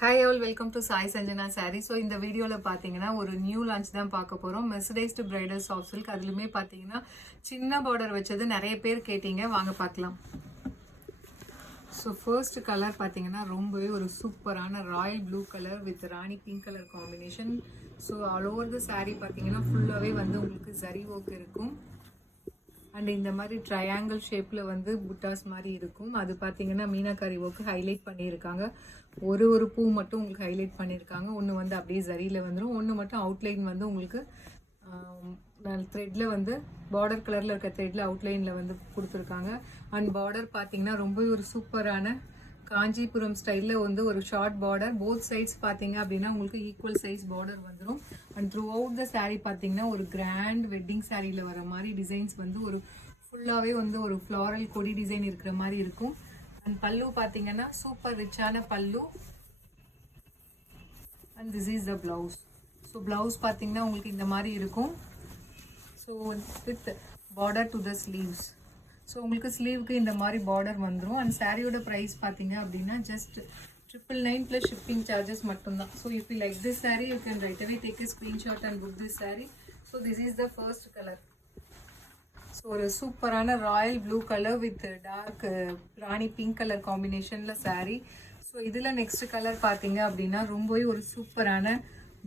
Hi all, welcome to Sai Sanjana sorry. So இந்த வீடியோவில் பார்த்தீங்கன்னா ஒரு நியூ லான்ச் தான் பார்க்க போகிறோம். மெர்சடைஸ்டு பிரைடல் சாஃப்ட் சில்க். அதுலேயுமே பார்த்தீங்கன்னா சின்ன பார்டர் வச்சது நிறைய பேர் கேட்டீங்க, வாங்க பார்க்கலாம். ஸோ ஃபர்ஸ்ட் கலர் பார்த்தீங்கன்னா ரொம்பவே ஒரு சூப்பரான royal blue colour with Rani pink colour combination. So all over the sari பார்த்தீங்கன்னா ஃபுல்லாகவே வந்து உங்களுக்கு ஜரி ஒர்க் இருக்கும். அண்ட் இந்த மாதிரி ட்ரையாங்கிள் ஷேப்பில் வந்து புட்டாஸ் மாதிரி இருக்கும். அது பார்த்தீங்கன்னா மீனாக்காரி ஒர்க்கு ஹைலைட் பண்ணியிருக்காங்க. ஒரு பூ மட்டும் உங்களுக்கு ஹைலைட் பண்ணியிருக்காங்க. ஒன்று வந்து அப்படியே ஜரியில் வந்துடும், ஒன்று மட்டும் அவுட்லைன் வந்து உங்களுக்கு த்ரெட்டில் வந்து பார்டர் கலரில் இருக்க த்ரெட்டில் அவுட்லைனில் வந்து கொடுத்துருக்காங்க. அண்ட் பார்டர் பார்த்தீங்கன்னா ரொம்ப ஒரு சூப்பரான காஞ்சிபுரம் ஸ்டைலில் வந்து ஒரு ஷார்ட் பார்டர். போத் சைட்ஸ் பார்த்தீங்க அப்படின்னா உங்களுக்கு ஈக்குவல் சைஸ் பார்டர் வந்துடும். And through out the sari பார்த்தீங்கன்னா ஒரு கிராண்ட் வெட்டிங் சாரியில் வர மாதிரி டிசைன்ஸ் வந்து ஒரு ஃபுல்லாகவே வந்து ஒரு ஃப்ளாரல் கொடி டிசைன் இருக்கிற மாதிரி இருக்கும். அண்ட் பல்லு பார்த்தீங்கன்னா சூப்பர் ரிச்சான பல்லு. And this is the blouse. So blouse பார்த்தீங்கன்னா உங்களுக்கு இந்த மாதிரி இருக்கும். So with border to the sleeves. So உங்களுக்கு ஸ்லீவுக்கு இந்த மாதிரி பார்டர் வந்துடும். அண்ட் சாரியோட ப்ரைஸ் பார்த்தீங்க அப்படின்னா ஜஸ்ட் 999 ப்ளஸ் ஷிப்பிங் சார்ஜஸ் மட்டும்தான். So if you like this sari you can right away take a screenshot and book this sari. So this is the first colour. So ஒரு சூப்பரான royal blue colour with dark rani pink colour காம்பினேஷனில் sari. So இதில் next colour பார்த்தீங்க அப்படின்னா ரொம்பவே ஒரு சூப்பரான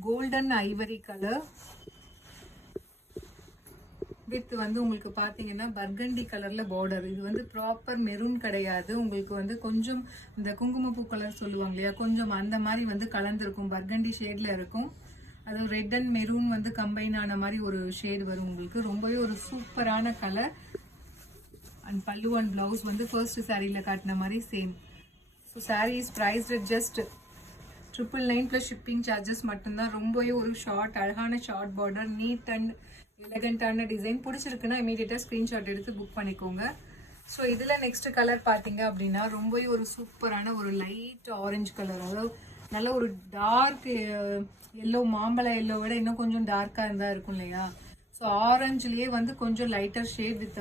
golden Ivory colour with வந்து உங்களுக்கு பார்த்தீங்கன்னா பர்கண்டி கலரில் பார்டர். இது வந்து ப்ராப்பர் மெரூன் கிடையாது, உங்களுக்கு வந்து கொஞ்சம் இந்த குங்குமப்பூ கலர் சொல்லுவாங்க இல்லையா, கொஞ்சம் அந்த மாதிரி வந்து கலந்துருக்கும். பர்கண்டி ஷேடில் இருக்கும். அது ரெட் அண்ட் மெரூன் வந்து கம்பைன் ஆன மாதிரி ஒரு ஷேடு வரும் உங்களுக்கு. ரொம்பவே ஒரு சூப்பரான colour. And pallu and blouse வந்து ஃபர்ஸ்ட் சாரியில் காட்டின மாதிரி same. So sari is priced just 999 plus shipping charges மட்டும்தான். ரொம்பவே ஒரு ஷார்ட் அழகான ஷார்ட் பார்டர், நீட் அண்ட் எலகண்டான டிசைன். பிடிச்சிருக்குன்னா இமீடியட்டாக ஸ்க்ரீன்ஷாட் எடுத்து புக் பண்ணிக்கோங்க. ஸோ இதில் நெக்ஸ்ட் கலர் பார்த்தீங்க அப்படின்னா ரொம்பவே ஒரு சூப்பரான ஒரு லைட் ஆரஞ்சு கலர். அதாவது நல்ல ஒரு டார்க் எல்லோ, மாம்பழ எல்லோ விட இன்னும் கொஞ்சம் டார்க்காக இருந்தால் இருக்கும் இல்லையா. ஸோ ஆரஞ்சுலேயே வந்து கொஞ்சம் லைட்டர் ஷேட் வித்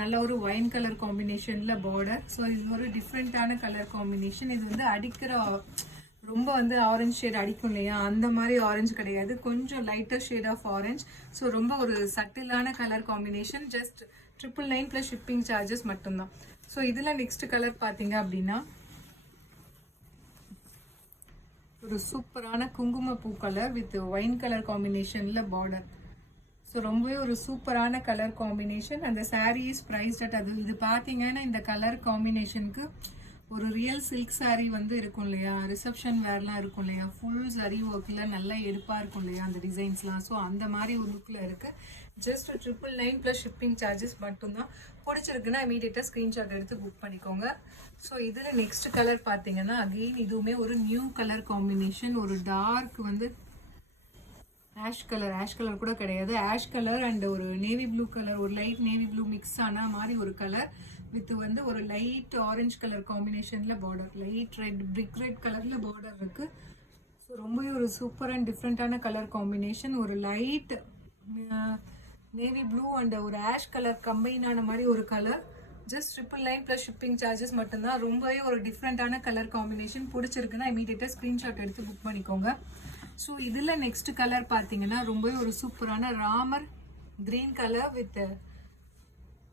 நல்ல ஒரு ஒயின் கலர் காம்பினேஷனில் பார்டர். ஸோ இது ஒரு டிஃப்ரெண்ட்டான கலர் காம்பினேஷன். இது வந்து அடிக்கிற ரொம்ப வந்து ஆரஞ்சு ஷேட் அடிக்கும் இல்லையா, அந்த மாதிரி ஆரஞ்சு கிடையாது, கொஞ்சம் lighter shade of orange. So ரொம்ப ஒரு சட்டிலான colour combination. Just 999 plus shipping charges மட்டும்தான். ஸோ இதில் நெக்ஸ்ட் கலர் பார்த்தீங்க அப்படின்னா ஒரு சூப்பரான குங்குமப்பூ கலர் வித் ஒயின் கலர் காம்பினேஷனில் பார்டர். ஸோ ரொம்பவே ஒரு சூப்பரான கலர் காம்பினேஷன். அந்த சாரீ இஸ் ப்ரைஸ்ட் அட் அது இது பார்த்தீங்கன்னா இந்த கலர் காம்பினேஷனுக்கு ஒரு ரியல் சில்க் சாரீ வந்து இருக்கும் இல்லையா, ரிசப்ஷன் வேர்லாம் இருக்கும் இல்லையா, ஃபுல் சரி ஒர்க்கில் நல்லா எடுப்பாக இருக்கும் இல்லையா அந்த டிசைன்ஸ்லாம். ஸோ அந்த மாதிரி ஒரு லுக்கில் இருக்குது. ஜஸ்ட் 999 ப்ளஸ் ஷிப்பிங் சார்ஜஸ் மட்டும்தான். பிடிச்சிருக்குன்னா இமீடியட்டாக ஸ்க்ரீன்ஷாட் எடுத்து புக் பண்ணிக்கோங்க. ஸோ இதில் நெக்ஸ்ட் கலர் பார்த்தீங்கன்னா அகெயின் இதுவுமே ஒரு நியூ கலர் காம்பினேஷன். ஒரு டார்க் வந்து ஆஷ் கலர் கூட கிடையாது, ஆஷ் கலர் அண்ட் ஒரு நேவி ப்ளூ கலர், ஒரு லைட் நேவி ப்ளூ மிக்ஸ் ஆன மாதிரி ஒரு கலர் வித் வந்து ஒரு லைட் ஆரஞ்சு கலர் காம்பினேஷனில் border, light red brick red கலரில் பார்டர் இருக்குது. ஸோ ரொம்பவே ஒரு சூப்பர் அண்ட் டிஃப்ரெண்ட்டான கலர் காம்பினேஷன். ஒரு லைட் நேவி ப்ளூ அண்ட் ஒரு ஆஷ் கலர் கம்பைன் ஆன மாதிரி ஒரு colour. Just 999 plus shipping charges மட்டும்தான். ரொம்பவே ஒரு டிஃப்ரெண்ட்டான கலர் காம்பினேஷன். பிடிச்சிருக்குன்னா இமீடியட்டாக ஸ்க்ரீன்ஷாட் எடுத்து புக் பண்ணிக்கோங்க. ஸோ இதில் நெக்ஸ்ட் கலர் பார்த்தீங்கன்னா ரொம்பவே ஒரு சூப்பரான ராமர் கிரீன் கலர் வித்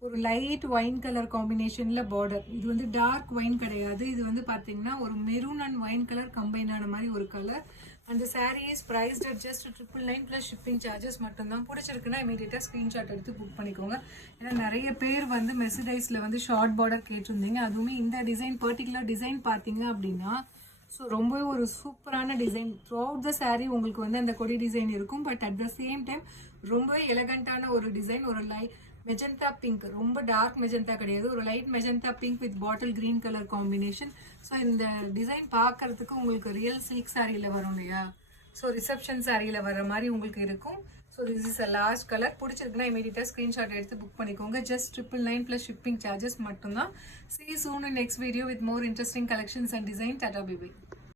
ஒரு லைட் ஒயின் கலர் காம்பினேஷனில் பார்டர். இது வந்து டார்க் ஒயின் கிடையாது, இது வந்து பார்த்தீங்கன்னா ஒரு maroon and wine colour combine ஆன மாதிரி ஒரு கலர். அந்த sari is prized at just 999 plus shipping charges மட்டும்தான். பிடிச்சிருக்குன்னா இமீடியட்டாக ஸ்க்ரீன்ஷாட் எடுத்து புக் பண்ணிக்கோங்க. ஏன்னா நிறைய பேர் வந்து மெர்சடைஸில் வந்து ஷார்ட் பார்டர் கேட்டிருந்தீங்க. அதுவுமே இந்த டிசைன் பர்டிகுலர் டிசைன் பார்த்தீங்க அப்படின்னா ஸோ ரொம்பவே ஒரு சூப்பரான design. Through out the sari உங்களுக்கு வந்து அந்த கொடி டிசைன் இருக்கும். But at the same time ரொம்பவே எலகண்டான ஒரு டிசைன். ஒரு மெஜந்தா பிங்க், ரொம்ப டார்க் மெஜந்தா கிடையாது, ஒரு light magenta pink with bottle green colour combination. So இந்த டிசைன் பார்க்கறதுக்கு உங்களுக்கு ரியல் சில்க் சாரியில் வரும் இல்லையா, ஸோ ரிசப்ஷன் சாரியில் வர மாதிரி உங்களுக்கு இருக்கும். So this is a last colour. பிடிச்சிருக்குன்னா இமீடியட்டாக ஸ்க்ரீன்ஷாட் எடுத்து புக் பண்ணிக்கோங்க. ஜஸ்ட் 999 ப்ளஸ் ஷிப்பிங் சார்ஜஸ் மட்டும்தான். See you soon in next video with more interesting collections and design. Tata bye bye.